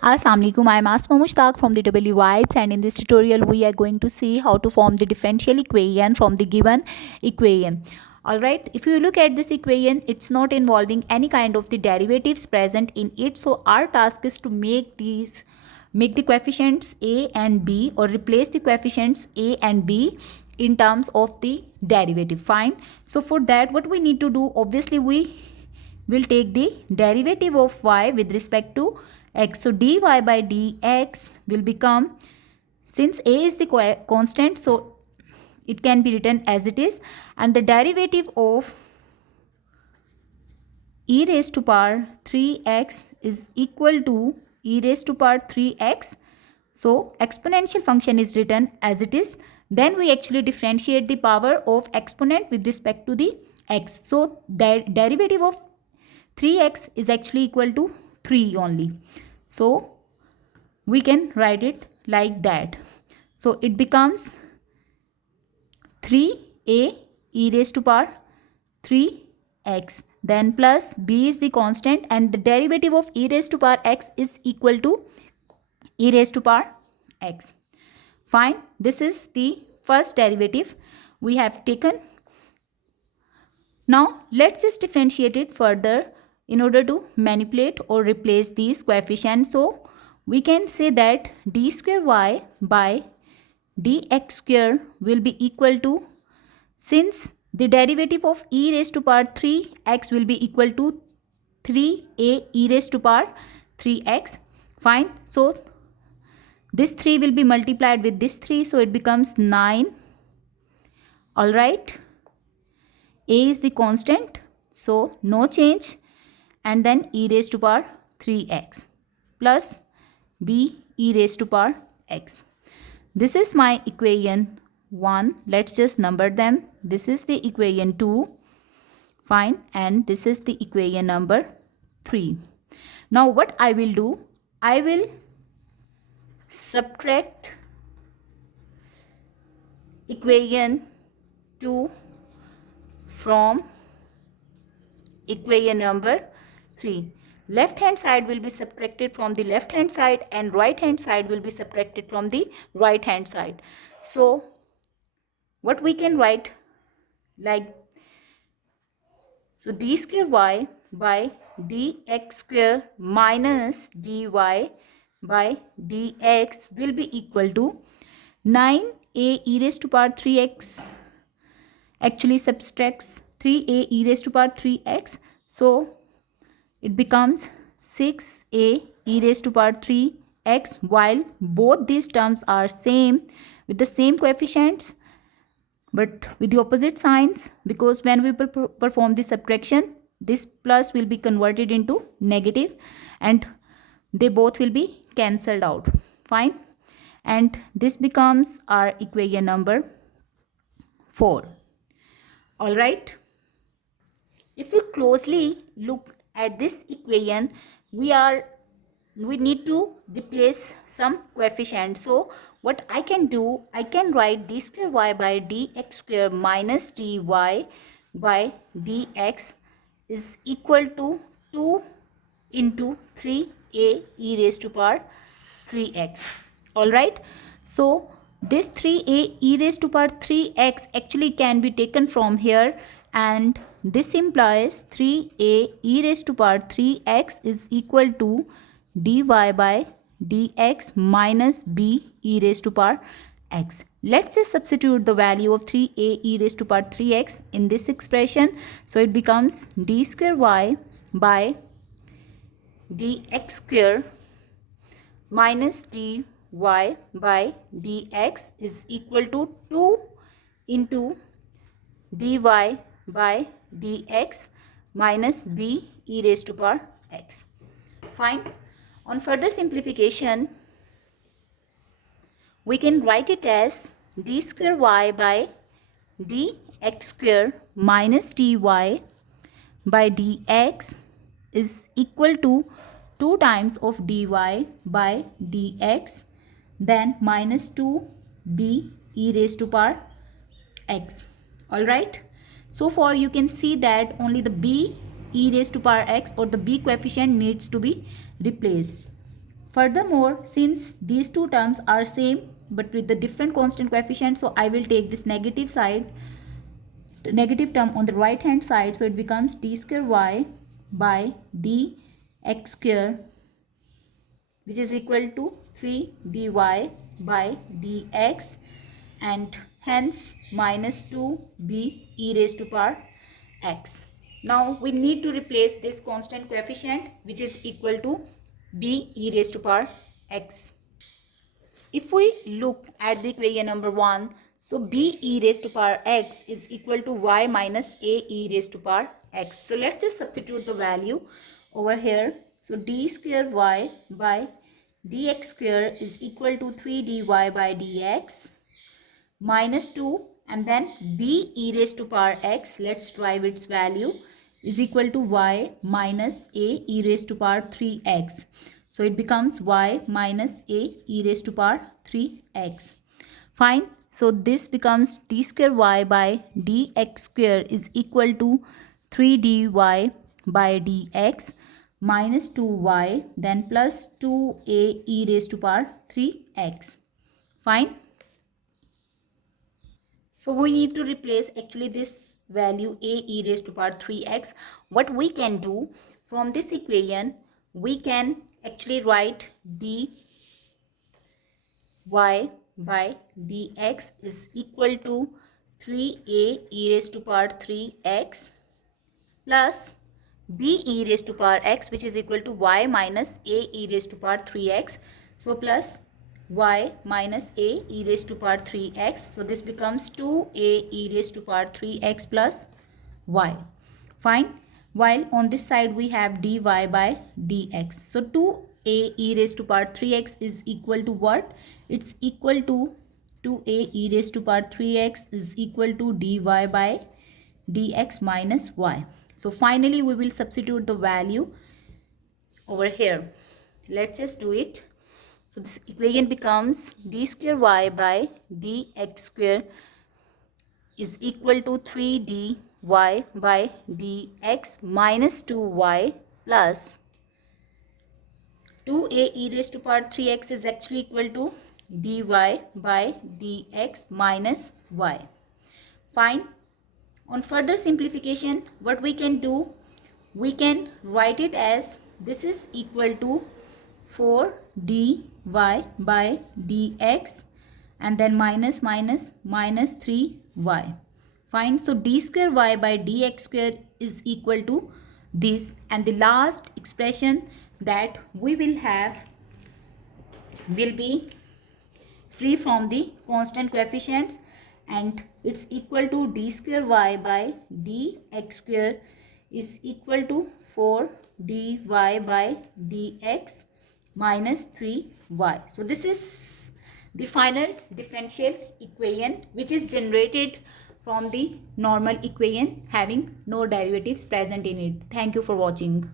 Assalamualaikum, I am Asma Mushtaq from the EEVIBES, and in this tutorial we are going to see how to form the differential equation from the given equation. Alright, if you look at this equation, it's not involving any kind of the derivatives present in it. So our task is to make the coefficients a and b, or replace the coefficients a and b in terms of the derivative. Fine. So for that, what we need to do, obviously we will take the derivative of y with respect to x. So dy by dx will become, since a is the constant, so it can be written as it is, and the derivative of e raised to power 3x is equal to e raised to power 3x. So exponential function is written as it is. Then we actually differentiate the power of exponent with respect to the x. So the derivative of 3x is actually equal to 3 only. So we can write it like that. So it becomes 3a e raised to power 3x, then plus b is the constant, and the derivative of e raised to power x is equal to e raised to power x. Fine. This is the first derivative we have taken. Now let's just differentiate it further in order to manipulate or replace these coefficients. So we can say that d square y by dx square will be equal to, since the derivative of e raised to power 3x will be equal to 3a e raised to power 3x. Fine. So this 3 will be multiplied with this 3, so it becomes 9. Alright. A is the constant, so no change, and then e raised to power 3x plus b e raised to power x. This is my equation 1. Let's just number them. This is the equation 2. Fine. And this is the equation number 3. Now what I will do, I will subtract equation 2 from equation number 3. Left hand side will be subtracted from the left hand side, and right hand side will be subtracted from the right hand side. So what we can write like, so d square y by dx square minus dy by dx will be equal to 9a e raised to power 3x actually subtracts 3a e raised to power 3x. So it becomes 6a e raised to power 3x, while both these terms are same with the same coefficients but with the opposite signs, because when we perform the subtraction, this plus will be converted into negative and they both will be cancelled out. Fine. And this becomes our equation number 4. Alright. If you closely look at this equation, we need to replace some coefficients. So what I can do, I can write d square y by dx square minus dy by dx is equal to 2 into 3a e raised to power 3x. Alright. So this 3a e raised to power 3x actually can be taken from here, and this implies 3a e raised to power 3x is equal to dy by dx minus b e raised to power x. Let's just substitute the value of 3a e raised to power 3x in this expression. So it becomes d square y by dx square minus dy by dx is equal to 2 into dy by dx minus b e raised to power x. Fine. On further simplification, we can write it as d square y by dx square minus dy by dx is equal to 2 times of dy by dx, then minus 2b e raised to power x. Alright. So far you can see that only the b e raised to power x, or the b coefficient, needs to be replaced. Furthermore, since these two terms are same but with the different constant coefficient, so I will take this negative term on the right hand side. So it becomes d square y by dx square, which is equal to 3 dy by dx, and hence minus 2b e raised to power x. Now we need to replace this constant coefficient, which is equal to b e raised to power x. If we look at the equation number 1, so b e raised to power x is equal to y minus a e raised to power x. So let's just substitute the value over here. So d square y by dx square is equal to 3 dy by dx minus 2, and then b e raised to power x, let's derive its value, is equal to y minus a e raised to power 3x. So it becomes y minus a e raised to power 3x. Fine. So this becomes d square y by dx square is equal to 3 dy by dx minus 2y, then plus 2a e raised to power 3x. Fine. So we need to replace actually this value a e raised to power 3x. What we can do from this equation, we can actually write dy by dx is equal to 3a e raised to power 3x plus b e raised to power x, which is equal to y minus a e raised to power 3x. So plus y minus a e raised to power 3x. So this becomes 2a e raised to power 3x plus y. Fine. While on this side we have dy by dx. So 2a e raised to power 3x is equal to what? It's equal to 2a e raised to power 3x is equal to dy by dx minus y. So finally we will substitute the value over here. Let's just do it. So this equation becomes d square y by dx square is equal to 3 dy by dx minus 2y plus 2a e raised to power 3x is actually equal to dy by dx minus y. Fine. On further simplification, what we can do, we can write it as this is equal to 4 dy by dx and then minus 3y. Fine. So d square y by dx square is equal to this, and the last expression that we will have will be free from the constant coefficients, and it's equal to d square y by dx square is equal to 4 dy by dx minus 3y. So this is the final differential equation which is generated from the normal equation having no derivatives present in it. Thank you for watching.